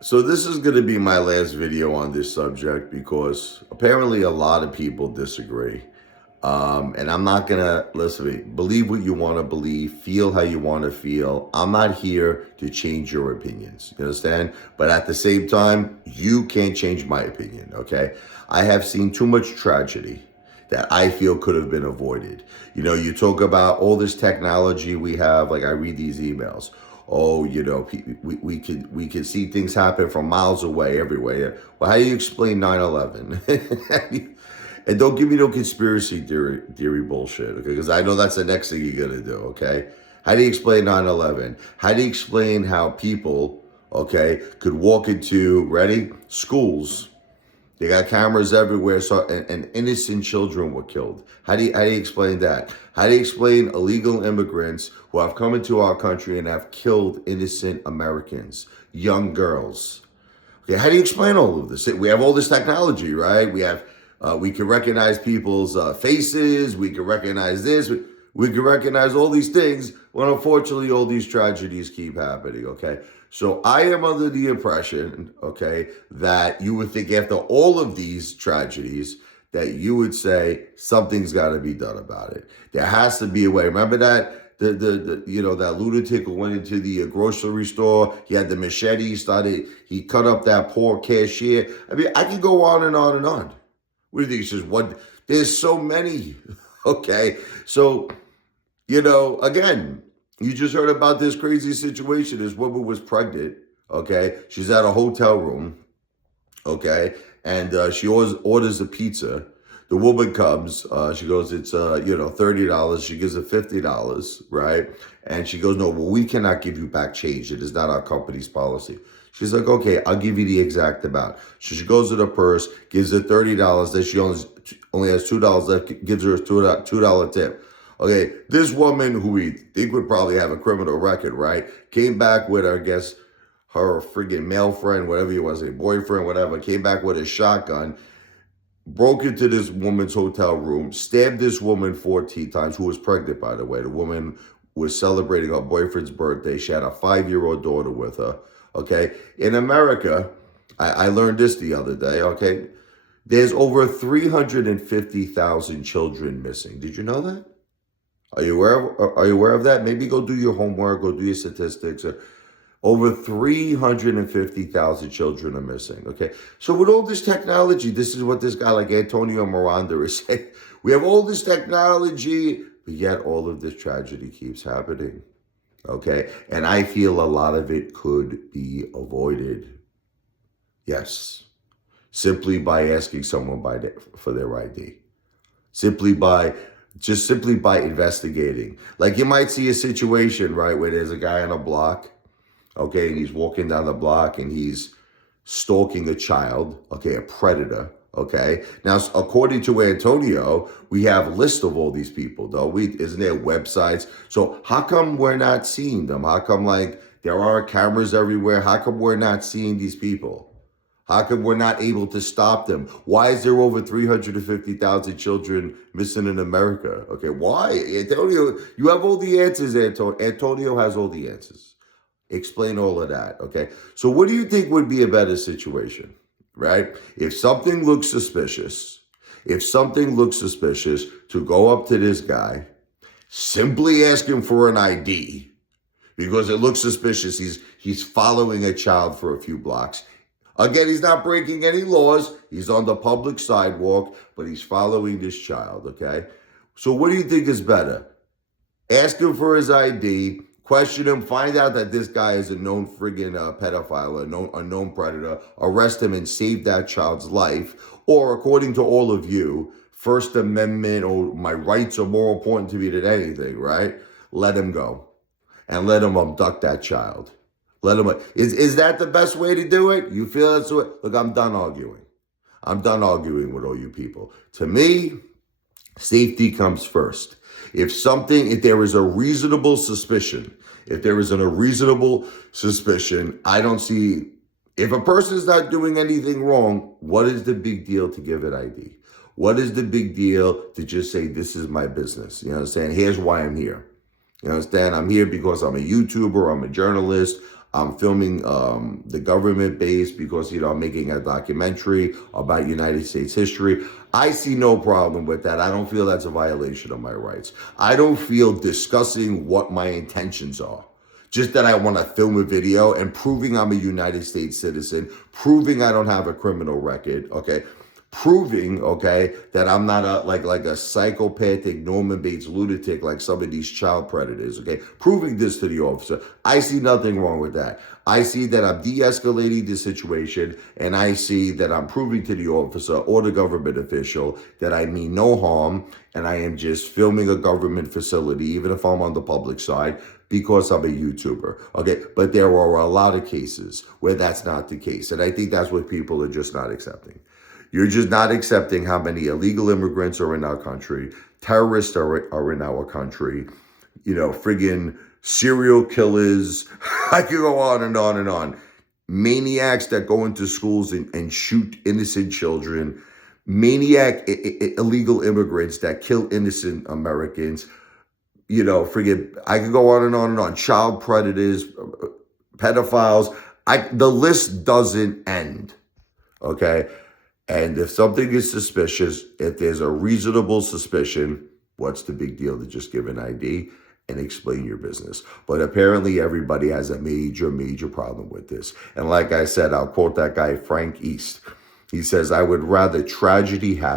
So this is going to be my last video on this subject because apparently a lot of people disagree. And I'm not going to, listen, believe what you want to believe, feel how you want to feel. I'm not here to change your opinions. You understand? But at the same time, you can't change my opinion, okay? I have seen too much tragedy that I feel could have been avoided. You know, you talk about all this technology we have, like I read these emails. Oh, you know, we could see things happen from miles away, everywhere. Well, how do you explain 9/11? And don't give me no conspiracy theory bullshit, okay? Because I know that's the next thing you're gonna do, okay? How do you explain 9/11? How do you explain how people, okay, could walk into, ready, schools? They got cameras everywhere, so and innocent children were killed. How do you explain that? How do you explain illegal immigrants who have come into our country and have killed innocent Americans, young girls? Okay, how do you explain all of this? We have all this technology, right? We can recognize people's faces. We can recognize this. We can recognize all these things. Well, unfortunately, all these tragedies keep happening, okay? So I am under the impression, okay, that you would think after all of these tragedies that you would say something's got to be done about it. There has to be a way. Remember that that lunatic who went into the grocery store. He had the machete. He cut up that poor cashier. I mean, I can go on and on and on. What do you think? It's just one. There's so many. Okay, so again, you just heard about this crazy situation. This woman was pregnant. Okay, she's at a hotel room. Okay, and she orders a pizza. The woman comes. She goes, "It's $30." She gives her $50, right? And she goes, "No, well, we cannot give you back change. It is not our company's policy." She's like, "Okay, I'll give you the exact amount." So she goes to the purse, gives her $30. Then she only has $2 left. Gives her a $2 tip. Okay, this woman who we think would probably have a criminal record, right? Came back with, I guess, her friggin' male friend, whatever you want to say, boyfriend, whatever, came back with a shotgun, broke into this woman's hotel room, stabbed this woman 14 times, who was pregnant, by the way. The woman was celebrating her boyfriend's birthday. She had a 5-year-old daughter with her, okay? In America, I learned this the other day, okay? There's over 350,000 children missing. Did you know that? Are you aware of that? Maybe go do your homework, go do your statistics. Over 350,000 children are missing, okay? So with all this technology, this is what this guy like Antonio Miranda is saying. We have all this technology, but yet all of this tragedy keeps happening, okay? And I feel a lot of it could be avoided. Yes. Simply by asking someone for their ID. Simply by investigating. Like you might see a situation, right, where there's a guy on a block, okay, and he's walking down the block and he's stalking a child, okay, a predator, okay. Now, according to Antonio, we have a list of all these people, though. Isn't there websites? So how come we're not seeing them? How come, like, there are cameras everywhere? How come we're not seeing these people? How come we're not able to stop them? Why is there over 350,000 children missing in America? Okay, why? Antonio, you have all the answers, Antonio. Antonio has all the answers. Explain all of that, okay? So what do you think would be a better situation, right? If something looks suspicious, to go up to this guy, simply ask him for an ID, because it looks suspicious. He's following a child for a few blocks. Again, he's not breaking any laws. He's on the public sidewalk, but he's following this child, okay? So what do you think is better? Ask him for his ID, question him, find out that this guy is a known friggin' pedophile, a known predator, arrest him and save that child's life. Or according to all of you, First Amendment or my rights are more important to me than anything, right? Let him go and let him abduct that child. Let him. Is that the best way to do it? You feel that's the way? Look, I'm done arguing. I'm done arguing with all you people. To me, safety comes first. If there is a reasonable suspicion, I don't see, if a person is not doing anything wrong, what is the big deal to give an ID? What is the big deal to just say, this is my business? You understand? Here's why I'm here. You understand? I'm here because I'm a YouTuber, I'm a journalist, I'm filming the government base because, I'm making a documentary about United States history. I see no problem with that. I don't feel that's a violation of my rights. I don't feel discussing what my intentions are. Just that I want to film a video and proving I'm a United States citizen, proving I don't have a criminal record, okay? Proving, okay, that I'm not like a psychopathic Norman Bates lunatic like some of these child predators, okay? Proving this to the officer. I see nothing wrong with that. I see that I'm de-escalating the situation, and I see that I'm proving to the officer or the government official that I mean no harm, and I am just filming a government facility, even if I'm on the public side, because I'm a YouTuber, okay? But there are a lot of cases where that's not the case, and I think that's what people are just not accepting. You're just not accepting how many illegal immigrants are in our country, terrorists are in our country, friggin' serial killers. I could go on and on and on. Maniacs that go into schools and shoot innocent children, illegal immigrants that kill innocent Americans, friggin', I could go on and on and on. Child predators, pedophiles. The list doesn't end, okay? And if something is suspicious, if there's a reasonable suspicion, what's the big deal to just give an ID and explain your business? But apparently everybody has a major, major problem with this. And like I said, I'll quote that guy, Frank East. He says, "I would rather tragedy happen